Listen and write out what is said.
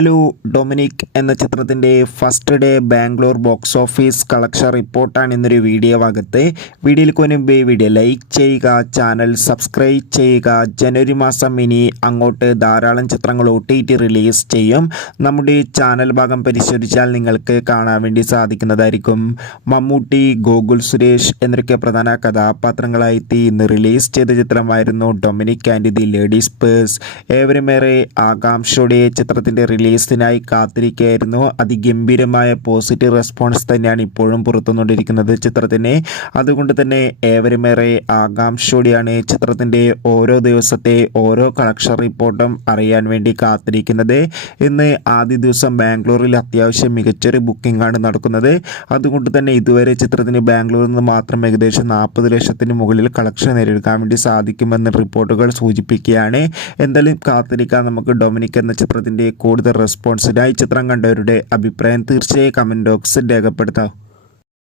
Hello Dominic എന്ന ചിത്രത്തിൻ്റെ first day Bangalore box office collection റിപ്പോർട്ടാണ് ഇന്നൊരു വീഡിയോ ഭാഗത്ത്. വീഡിയോയിലേക്ക് മുൻപ് വീഡിയോ ലൈക്ക് ചെയ്യുക, ചാനൽ സബ്സ്ക്രൈബ് ചെയ്യുക. ജനുവരി മാസം ഇനി അങ്ങോട്ട് ധാരാളം ചിത്രങ്ങൾ OTT റിലീസ് ചെയ്യും. നമ്മുടെ ചാനൽ ഭാഗം പരിശോധിച്ചാൽ നിങ്ങൾക്ക് കാണാൻ വേണ്ടി സാധിക്കുന്നതായിരിക്കും. മമ്മൂട്ടി, ഗോകുൽ സുരേഷ് എന്നൊക്കെ പ്രധാന കഥാപാത്രങ്ങളായി ഇന്ന് റിലീസ് ചെയ്ത ചിത്രമായിരുന്നു Dominic and the ladies purse. ഏവരുമേറെ ആകാംക്ഷയോടെ ചിത്രത്തിൻ്റെ റിലീസിനായി കാത്തിരിക്കുകയായിരുന്നു. അതിഗംഭീരമായ പോസിറ്റീവ് റെസ്പോൺസ് തന്നെയാണ് ഇപ്പോഴും പുറത്തുകൊണ്ടിരിക്കുന്നത് ചിത്രത്തിന്. അതുകൊണ്ട് തന്നെ ഏവരുമേറെ ആകാംക്ഷയോടെയാണ് ചിത്രത്തിൻ്റെ ഓരോ ദിവസത്തെ ഓരോ കളക്ഷൻ റിപ്പോർട്ടും അറിയാൻ വേണ്ടി കാത്തിരിക്കുന്നത്. ഇന്ന് ആദ്യ ദിവസം ബാംഗ്ലൂരിൽ അത്യാവശ്യം മികച്ചൊരു ബുക്കിംഗ് ആണ് നടക്കുന്നത്. അതുകൊണ്ട് തന്നെ ഇതുവരെ ചിത്രത്തിന് ബാംഗ്ലൂരിൽ നിന്ന് മാത്രം ഏകദേശം 40 ലക്ഷത്തിന് മുകളിൽ കളക്ഷൻ നേടിയെടുക്കാൻ വേണ്ടി സാധിക്കുമെന്ന് റിപ്പോർട്ടുകൾ സൂചിപ്പിക്കുകയാണ്. എന്തായാലും കാത്തിരിക്കാൻ നമുക്ക് ഡൊമിനിക് എന്ന ചിത്രത്തിൻ്റെ കൂടുതൽ റെസ്പോൺസിനായി ചിത്രം കണ്ടവരുടെ അഭിപ്രായം തീർച്ചയായും കമൻറ്റ് ബോക്സിൽ രേഖപ്പെടുത്താം.